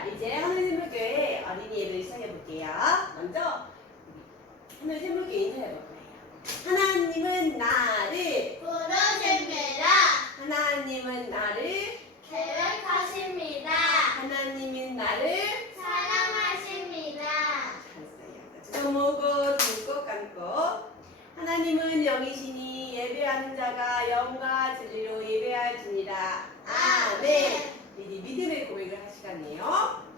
자, 이제 하늘샘물교회 어린이예배를 시작해볼게요. 먼저 하늘샘물교회 인사해볼 거예요. 하나님은 나를 부르십니다. 하나님은 나를 계획하십니다. 하나님은 나를 사랑하십니다. 잘했어요. 두 모고 눈꼭 감고 하나님은 영이시니 예배하는 자가 영과 진리로 예배할지니라. 아멘. 이제 믿음의 고백을 할 시간이에요.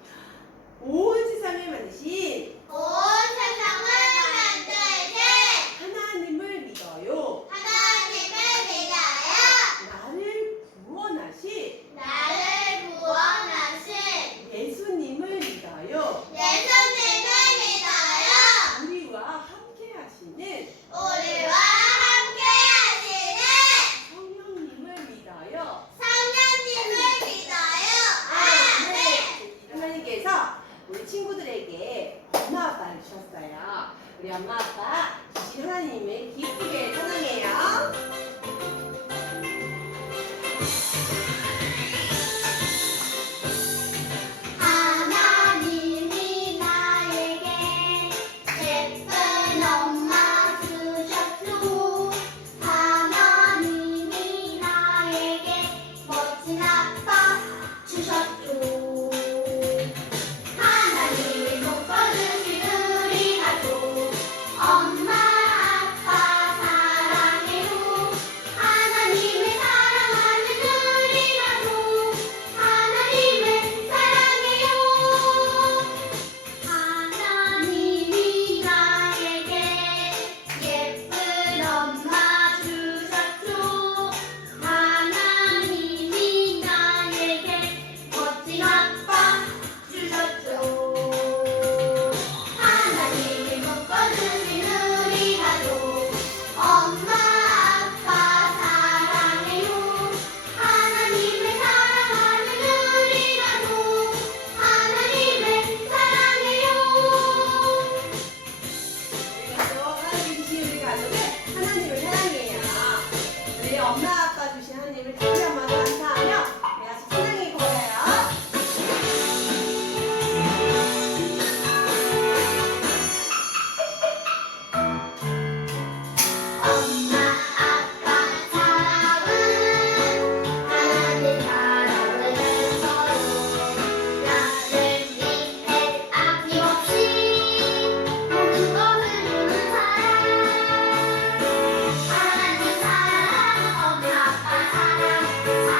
온 세상을 만드신 온 세상을 만드신 하나님을 믿어요. 하나님을 믿어요. 나를 구원하신 나를 구원하신 예수님을 믿어요. 예수님을 믿어요. 우리와 함께 하시는 우리와 함께 하시는 성령님을 믿어요. 성령님을 믿어요. 아멘. 하나님께서 우리 친구들에게 엄마 아빠를 주셨어요. 우리 엄마 아빠 주신 하나님을 기쁘게 찬양해요. 하나님이 나에게 예쁜 엄마 주셨죠. 하나님이 나에게 멋진 아빠 주셨죠. 하나님이 묶어주신 우리 가족 엄마 아빠 사랑해요. 하나님을 사랑하는 우리 가족 하나님을 사랑해요. 하나님이 나에게 예쁜 엄마 주셨죠. 하나님이 나에게 멋진 아빠 주셨죠. 하나님이 묶어주신 우리 가족 엄마 아빠 사랑해요. 하나님을 사랑하는 우리 가족 하나님을 사랑해요. 그래서 하나님 주신 우리 가족은 하나님을 사랑해요. 우리 엄마 아빠 주신 하나님을 다시 한번 감사하며 우리 같이 찬양해 보여요. 엄마 아빠 사랑은 하나님 사랑을 서로 나를 위해 아낌없이 모든 것을 주는 사랑 하나님 사랑 엄마 아빠 사랑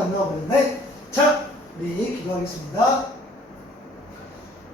안 나와버렸네. 자, 우리 기도하겠습니다.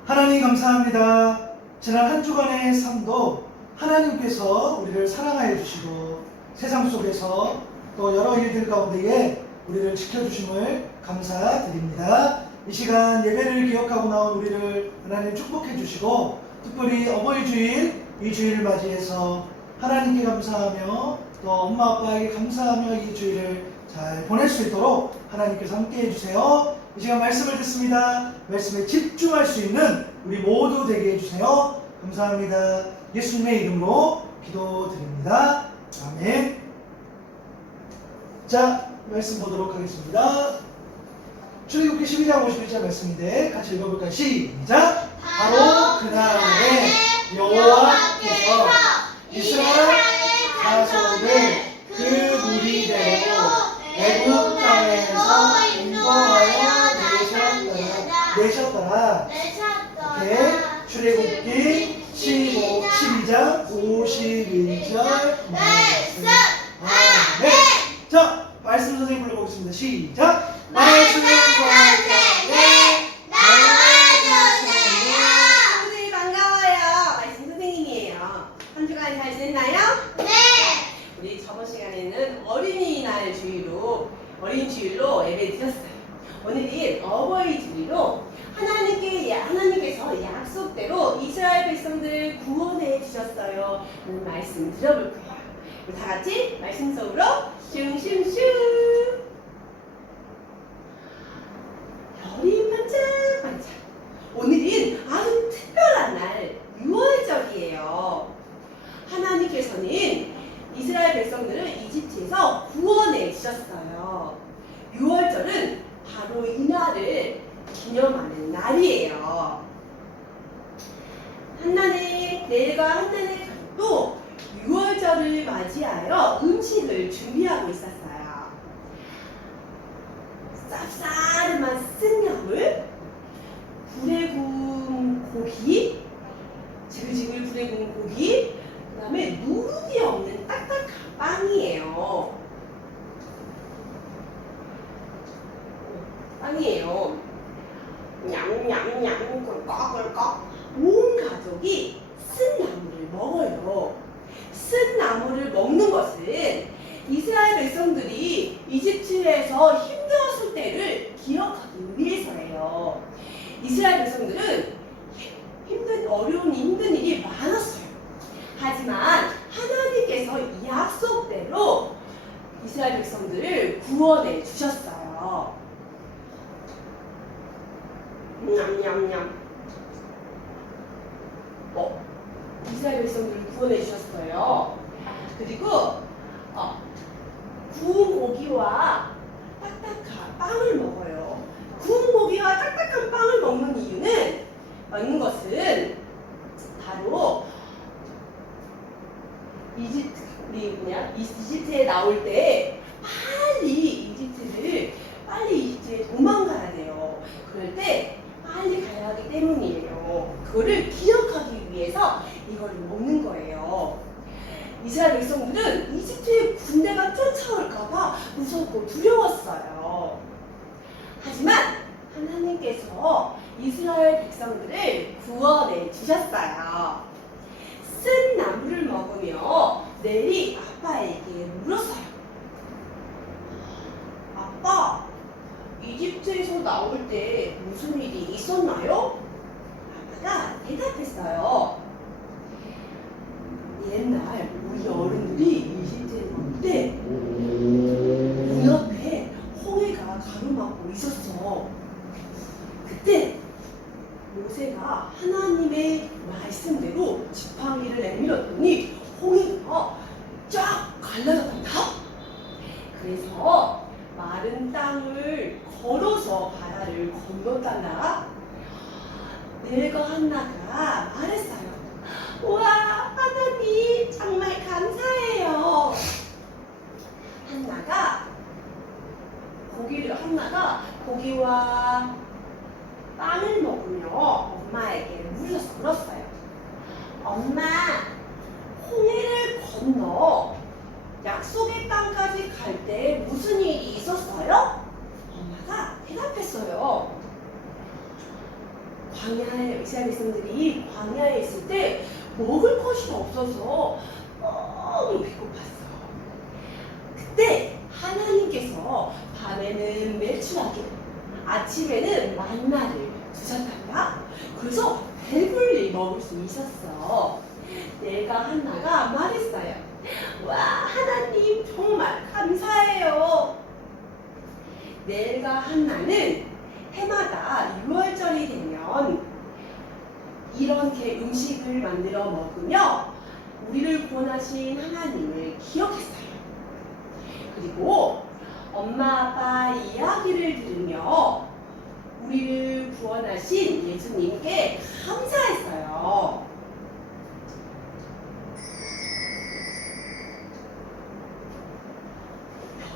하나님 감사합니다. 지난 한 주간의 삶도 하나님께서 우리를 사랑하여 주시고 세상 속에서 또 여러 일들 가운데에 우리를 지켜주심을 감사드립니다. 이 시간 예배를 기억하고 나온 우리를 하나님 축복해 주시고 특별히 어버이 주일 이 주일을 맞이해서 하나님께 감사하며 또 엄마 아빠에게 감사하며 이 주일을 잘 보낼 수 있도록 하나님께서 함께 해주세요. 이 시간 말씀을 듣습니다. 말씀에 집중할 수 있는 우리 모두 되게 해주세요. 감사합니다. 예수님의 이름으로 기도드립니다. 아멘. 자, 말씀 보도록 하겠습니다. 출애굽기 12장 51절 말씀인데 같이 읽어볼까요? 시작! 바로 그날에 여호와께서 이스라엘 자손을 그 무리대로 애굽 땅에서 인도하여 내셨더라. 이렇게 출애굽기 12장 51절 말씀. 아멘. 자, 말씀 선생님 불러보겠습니다. 시작! 말씀은 선생님 나와주세요. 선생님 반가워요. 말씀 선생님이에요. 한 주간 잘 지냈나요? 네. 우리 저번 시간에는 어린이날 주일로 어린 주일로 예배 드렸어요. 오늘은 어버이 주일로 하나님께서 약속대로 이스라엘 백성들을 구원해 주셨어요. 오늘 말씀 들어볼 거예요. 우리 다 같이 말씀 속으로 슝슝슝. 별이 반짝반짝. 오늘은 아주 특별한 날, 6월절이에요. 하나님께서는 이스라엘 백성들을 이집트에서 구원해 주셨어요. 6월절은 바로 이 날을 기념하는 날이에요. 한나네, 내일과 한나네 가족도 6월절을 맞이하여 음식을 준비하고 있었어요. 쌉싸름한 쓴나물, 불에 구운 고기, 지글지글 불에 구운 고기, 그 다음에 누룩이 없는 딱딱한 빵이에요. 냠냠냠 꿀꺽꿀꺽. 온 가족이 쓴 나물을 먹어요. 쓴 나물을 먹는 것은 이스라엘 백성들이 이집트에서 힘들었을 때를 기억하기 위해서예요. 이스라엘 백성들은 힘든 일이 많았어요. 하지만 하나님께서 이 약속대로 이스라엘 백성들을 구원해 주셨어요. 냠냠냠. 이스라엘 백성들을 구원해 주셨어요. 그리고 구운 고기와 딱딱한 빵을 먹어요. 구운 고기와 딱딱한 빵을 먹는 것은 바로 이집트에 나올 때 빨리 이집트에 도망가야 돼요. 그럴 때 빨리 가야 하기 때문이에요. 그거를 기억하기 위해서 이거를 먹는 거예요. 이스라엘 백성들은 이집트의 군대가 쫓아올까봐 무섭고 두려웠어요. 하지만 하나님께서 이스라엘 백성들을 구원해 주셨어요. 쓴 나물을 먹으며 넬이 아빠에게 물었어요. 아빠, 이집트에서 나올 때 무슨 일이 있었나요? 아빠가 대답했어요. 옛날 우리 어른들이 이집트에 나올 때 눈앞에 홍해가 가로막고 있었어. 그때 모세가 하나님의 말씀대로 지팡이를 내밀었더니 홍해가 쫙 갈라졌단다. 그래서 마른 땅을 걸어서 바다를 건넜단다. 넬과 한나가 말했어요. 우와, 하나님 정말 감사해요. 한나가 고기와 빵을 먹으며 엄마에게 물었어요. 엄마, 홍해를 건너 약속의 땅까지 갈 때 무슨 일이 있었어요? 이스라엘 백성들이 광야에 있을 때 먹을 것이 없어서 너무 배고팠어. 그때 하나님께서 밤에는 메추라기, 아침에는 만나를 주셨단다. 그래서 배불리 먹을 수 있었어. 내가 한나가 말했어요. 와, 하나님 정말 감사해요. 내가 한나는 해마다 6월절이 되면 이렇게 음식을 만들어 먹으며 우리를 구원하신 하나님을 기억했어요. 그리고 엄마 아빠 이야기를 들으며 우리를 구원하신 예수님께 감사했어요.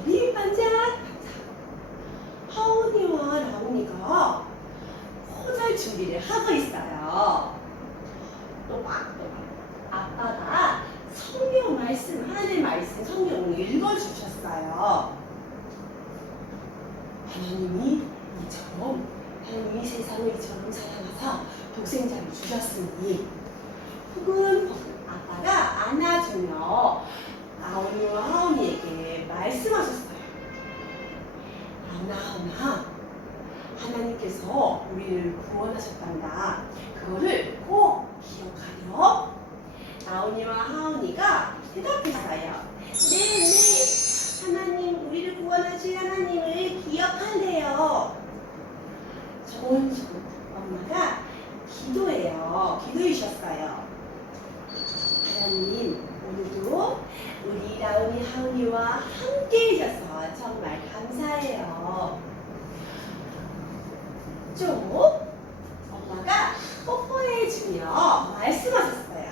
별이 반짝반짝. 하온이와 라온이가 포잘 준비를 하고 있어요. 또박또박 아빠가 성경 말씀, 하나님 말씀 성경을 읽어주셨어요. 하나님이 하나님이 세상을 이처럼 사랑하사 독생자를 주셨으니 혹은 아빠가 안아주며 아오니와 하온이에게 말씀하셨어요. 하나 하나님께서 우리를 구원하셨단다. 그거를 꼭 기억하렴. 아오니와 하온이가 대답했어요. 네, 하나님, 우리를 구원하신 하나님을 기억할래요. 조금 엄마가 기도해 주셨어요. 하나님, 오늘도 우리 라온이 하온이와 함께 해주셔서 정말 감사해요. 좀 엄마가 뽀뽀해주며 말씀하셨어요.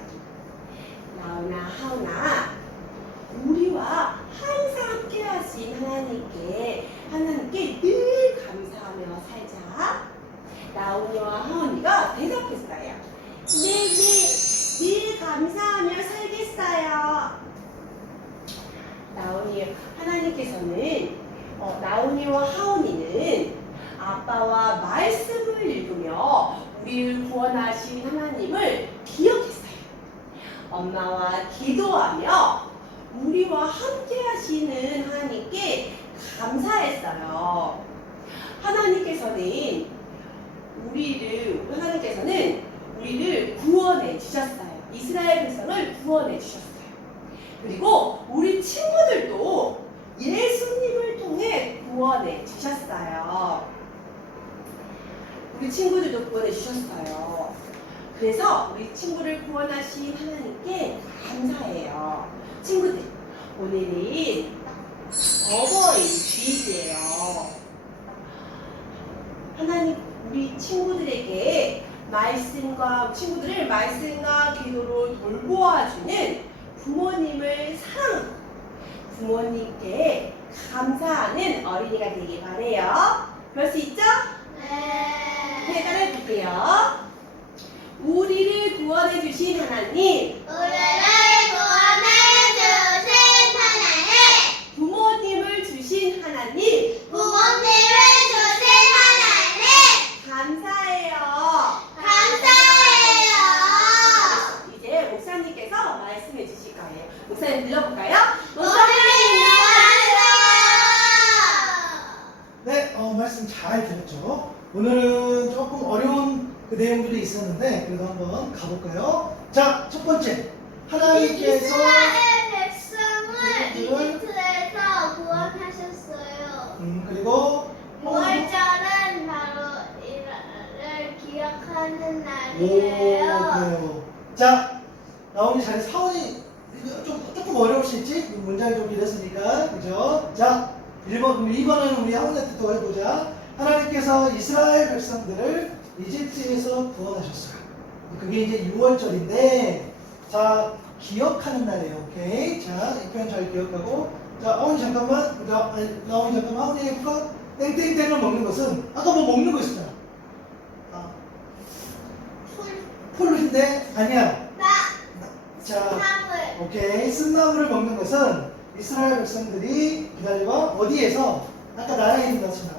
라온아, 하온아, 우리와 항상 함께 하신 하나님께 늘 감사하며 살자. 라온이와 하온이가 대답했어요. 네, 늘 감사하며 살겠어요. 하나님께서는 라온이와 하온이는 아빠와 말씀을 읽으며 우리를 구원하신 하나님을 기억했어요. 엄마와 기도하며 우리와 함께 하시는 하나님께 감사했어요. 하나님께서는 우리를 구원해 주셨어요. 이스라엘 백성을 구원해 주셨어요. 그리고 우리 친구들도 예수님을 통해 구원해 주셨어요. 우리 친구들도 구원해 주셨어요. 그래서 우리 친구를 구원하신 하나님께 감사해요. 친구들, 오늘은 어버이 주일이에요. 하나님, 우리 친구들을 말씀과 기도로 돌보아주는 부모님을 사랑하고 부모님께 감사하는 어린이가 되길 바래요. 그럴 수 있죠? 네, 따라해볼게요. 우리를 구원해 주신 하나님, 부모님을 주신 하나님, 감사해요. 이제 목사님께서 말씀해 주실 거예요. 목사님 불러볼까요? 네, 말씀 잘 들었죠? 오늘은 조금 어려운 그 내용들이 있었는데 그래도 한번 가볼까요? 자, 첫 번째, 하나님께서 이스라엘 백성을 이집트에서 구원하셨어요. 그리고 6월절은 바로 이를 기억하는 오, 날이에요. 그래요. 자, 나오니 잘해. 사원이 조금 어려울 수 있지? 문장이 좀 이랬으니까, 그죠? 자, 2번은 우리 하원한테 또 해보자. 하나님께서 이스라엘 백성들을 이집트에서 구원하셨어요. 그게 이제 6월절인데, 자, 기억하는 날이에요. 오케이? 자, 이 표현 잘 기억하고. 자, 하원이 잠깐만. 나오니 잠깐만. 하원이 해볼까? 땡땡땡을 먹는 것은, 아까 뭐 먹는 거 있었잖아. 풀인데, 아니야. 자, 오케이. 쓴나물을 먹는 것은 이스라엘 백성들이 기다려봐. 어디에서? 아까 나라에 있는 것이나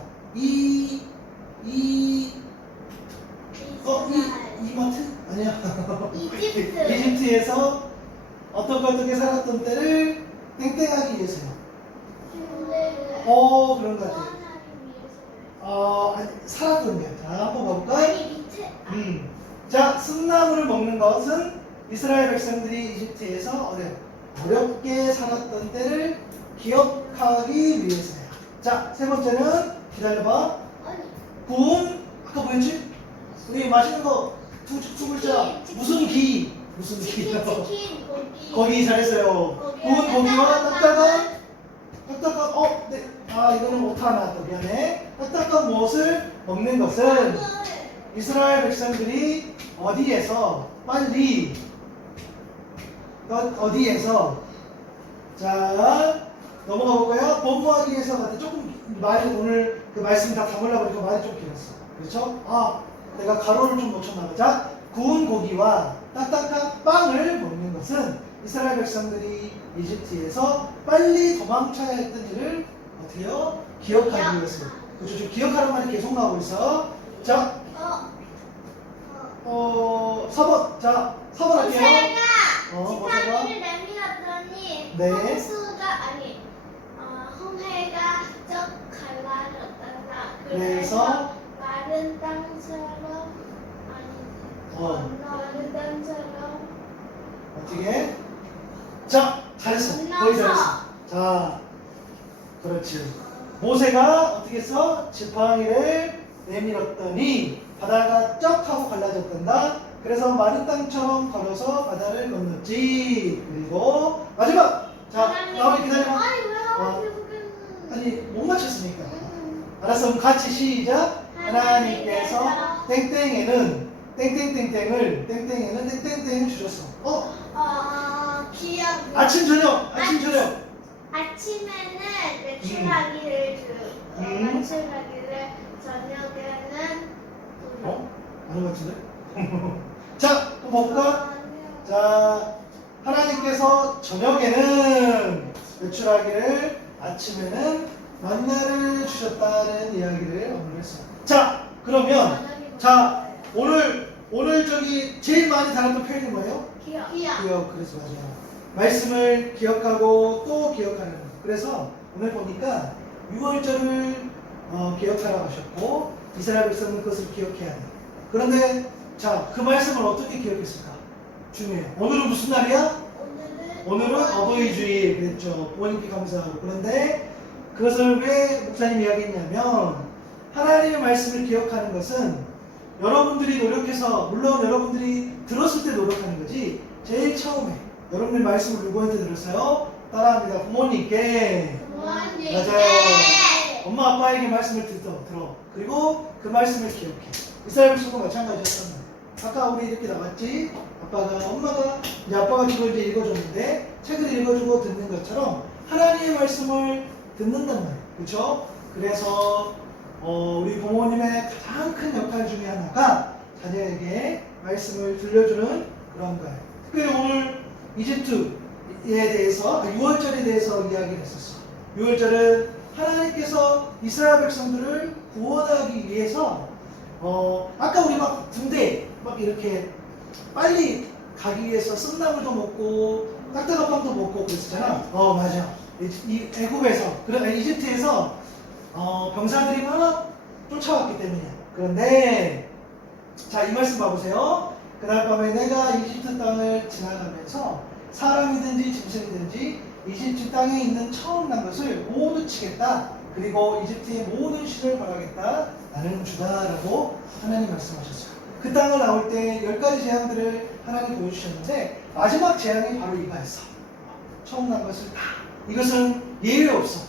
이만 이집트. 이집트에서 어떻게 살았던 때를 땡땡하기 위해서요. 그런 것 같아요. 아니, 살았던 게. 자, 한번 가볼까? 아니 밑에. 자, 쓴나물을 먹는 것은 이스라엘 백성들이 이집트에서 어렵게 살았던 때를 기억하기 위해서야. 자, 세 번째는 기다려봐. 아니 구운 아까 뭐였지? 우리 맛있는 거 두 글자. 치킨. 무슨 기? 무슨 기? 치킨 고기. 거기 잘했어요. 거기에 구운 고기와 딱딱한 딱딱한 네. 이거는 못하나 또 미안해. 딱딱한 무엇을 먹는 것은 이스라엘 백성들이 어디에서 빨리 자 넘어가 볼까요? 본무하기 위해서 같은 조금 말이 오늘 그 말씀 다 담으려고 하니까 말이 좀 길었어. 그렇죠? 내가 가로를 좀 놓쳤나 보자. 구운 고기와 딱딱한 빵을 먹는 것은 이스라엘 백성들이 이집트에서 빨리 도망쳐야 했던 일을 어떻게요? 기억하기 위해서. 그렇죠? 지금 기억하는 말이 계속 나오고 있어. 자, 4번. 자, 4번 할게요. 모세가 모세가. 지팡이를 내밀었더니 네. 홍해가 쩍 갈라졌단다. 그래서 마른 땅처럼 마른 땅처럼 어떻게? 자, 잘했어. 거의 잘했어. 자, 그렇지. 모세가 어떻게 했어? 지팡이를 내밀었더니 바다가 쩍 하고 갈라졌단다. 그래서 마른 땅처럼 걸어서 바다를 건넜지. 그리고 마지막. 자, 나머지 기다려봐. 아니 왜 하고 아니, 못 맞췄으니까. 알았어. 그럼 같이 시작. 하나님께서 땡땡에는 땡땡땡을 주셨어. 기억. 아침 저녁. 아침에는 외출하기를 외출하기를 저녁에는 아닌 것 같은데? 자, 또 볼까? 자, 하나님께서 저녁에는 외출하기를 아침에는 만나를 주셨다는 이야기를 오늘 했어요. 자, 그러면 오늘 저기 제일 많이 다뤘던 표현이 뭐예요? 기억. 그래서 맞아요. 말씀을 기억하고 또 기억하는 거. 그래서 오늘 보니까 6월절을 기억하라고 하셨고 이스라엘 백성은 그것을 기억해야 돼. 그런데 자, 그 말씀을 어떻게 기억했을까? 중요해요. 오늘은 무슨 날이야? 오늘은 어버이 주일 그랬죠. 부모님께 감사하고. 그런데 그것을 왜 목사님이 이야기했냐면 하나님의 말씀을 기억하는 것은 여러분들이 노력해서 물론 여러분들이 들었을 때 노력하는 거지 제일 처음에 여러분들 말씀을 누구한테 들었어요? 따라합니다. 부모님께. 맞아요. 엄마 아빠에게 말씀을 들어. 그리고 그 말씀을 기억해. 이스라엘 백성도 마찬가지였단 말이야. 아까 우리 이렇게 나왔지? 아빠가 주고 이제 읽어줬는데 책을 읽어주고 듣는 것처럼 하나님의 말씀을 듣는단 말이에요. 그렇죠? 그래서 우리 부모님의 가장 큰 역할 중에 하나가 자녀에게 말씀을 들려주는 그런 거예요. 특별히 오늘 이집트에 대해서 6월절에 대해서 이야기를 했었어. 6월절은 하나님께서 이스라엘 백성들을 구원하기 위해서 아까 우리 막 군대 막 이렇게 빨리 가기 위해서 쓴나물도 먹고 딱딱한 빵도 먹고 그랬었잖아. 맞아. 이 애굽에서 이집트에서 병사들이 막 쫓아왔기 때문이야. 그런데 자, 이 말씀 봐보세요. 그날 밤에 내가 이집트 땅을 지나가면서 사람이든지 짐승이든지 이집트 땅에 있는 처음 난 것을 모두 치겠다. 그리고 이집트의 모든 신을 벌하겠다. 나는 주다라고 하나님 말씀하셨어요. 그 땅을 나올 때 10가지 재앙들을 하나님 보여주셨는데 마지막 재앙이 바로 이거였어. 처음 난 것을 다. 이것은 예외 없어.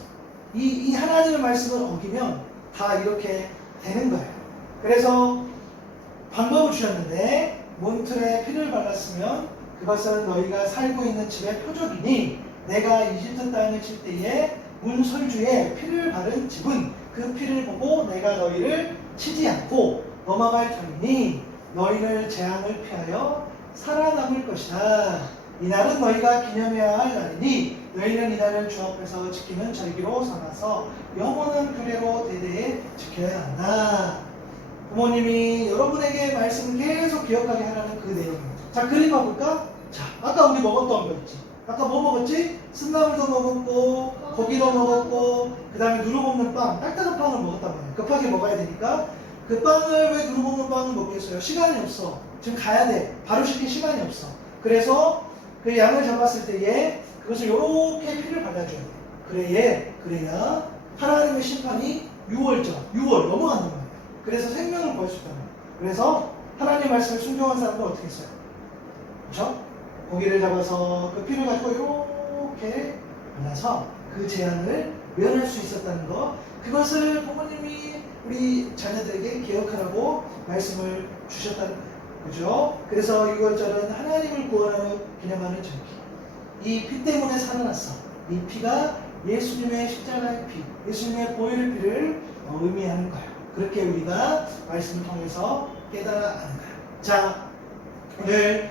이 하나님의 말씀을 어기면 다 이렇게 되는 거예요. 그래서 방법을 주셨는데 문틀에 피를 발랐으면 그것은 너희가 살고 있는 집의 표적이니 내가 이집트 땅을 칠 때에 문설주에 피를 바른 집은 그 피를 보고 내가 너희를 치지 않고 넘어갈 터이니 너희를 재앙을 피하여 살아남을 것이다. 이날은 너희가 기념해야 할 날이니 너희는 이날을 주 앞에서 지키는 절기로 삼아서 영원한 규례로 대대에 지켜야 한다. 부모님이 여러분에게 말씀을 계속 기억하게 하라는 그 내용이에요. 자, 그림 봐볼까? 자, 아까 우리 먹었던 거 있지? 아까 뭐 먹었지? 쓴나물도 먹었고, 고기도 먹었고, 그 다음에 누르 먹는 빵, 딱딱한 빵을 먹었단 말이에요. 급하게 먹어야 되니까. 그 빵을 왜 누르 먹는 빵을 먹겠어요? 시간이 없어. 지금 가야 돼. 바로 시킬 시간이 없어. 그래서 그 양을 잡았을 때에 그것을 이렇게 피를 발라줘야 돼. 그래야 하나님의 심판이 6월 넘어간단 말이에요. 그래서 생명을 구할 수 있단 말이에요. 그래서 하나님 말씀을 순종한 사람은 어떻게 했어요? 그렇죠? 고기를 잡아서 그 피를 가지고 이렇게 발라서 그 재앙을 면할 수 있었다는 거, 그것을 부모님이 우리 자녀들에게 기억하라고 말씀을 주셨다는 거예요. 그죠? 그래서 6월절은 하나님을 구원하러 기념하는 절기. 이 피 때문에 살아났어. 이 피가 예수님의 십자가의 피, 예수님의 보혈의 피를 의미하는 거예요. 그렇게 우리가 말씀을 통해서 깨달아 아는 거예요. 자, 오늘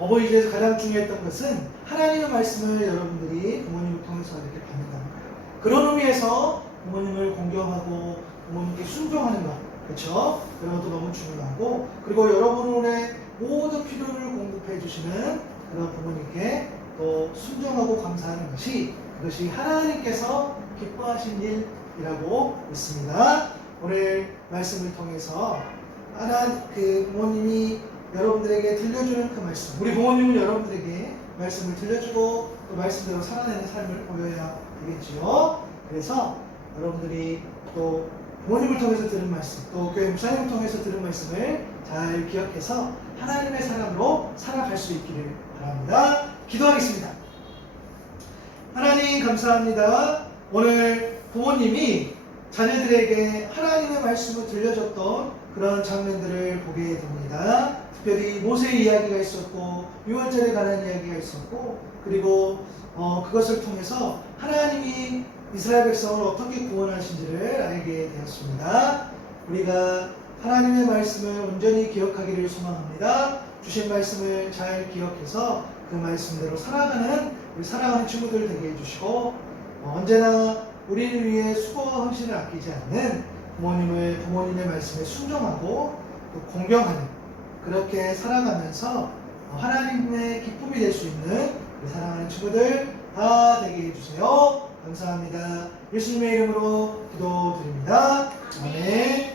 어버이제에서 가장 중요했던 것은 하나님의 말씀을 여러분들이 부모님을 통해서 이렇게 받는다는 거예요. 그런 의미에서 부모님을 공경하고 부모님께 순종하는 것, 그렇죠? 그런 것도 너무 중요하고, 그리고 여러분의 모든 필요를 공급해 주시는 그런 부모님께 또 순종하고 감사하는 것이, 그것이 하나님께서 기뻐하신 일이라고 믿습니다. 오늘 말씀을 통해서 그 부모님이 여러분들에게 들려주는 그 말씀, 우리 부모님은 여러분들에게 말씀을 들려주고 그 말씀대로 살아내는 삶을 보여야 되겠지요. 그래서 여러분들이 또 부모님을 통해서 들은 말씀, 또 교회 목사님을 통해서 들은 말씀을 잘 기억해서 하나님의 사람으로 살아갈 수 있기를 바랍니다. 기도하겠습니다. 하나님 감사합니다. 오늘 부모님이 자녀들에게 하나님의 말씀을 들려줬던 그런 장면들을 보게 됩니다. 특별히 모세의 이야기가 있었고, 유월절에 관한 이야기가 있었고, 그리고 그것을 통해서 하나님이 이스라엘 백성을 어떻게 구원하신지를 알게 되었습니다. 우리가 하나님의 말씀을 온전히 기억하기를 소망합니다. 주신 말씀을 잘 기억해서 그 말씀대로 살아가는 우리 사랑하는 친구들 되게 해주시고, 언제나 우리를 위해 수고와 헌신을 아끼지 않는 부모님의 말씀에 순종하고 또 공경하는, 그렇게 살아가면서 하나님의 기쁨이 될 수 있는 우리 사랑하는 친구들 다 되게 해주세요. 감사합니다. 예수님의 이름으로 기도드립니다. 아멘.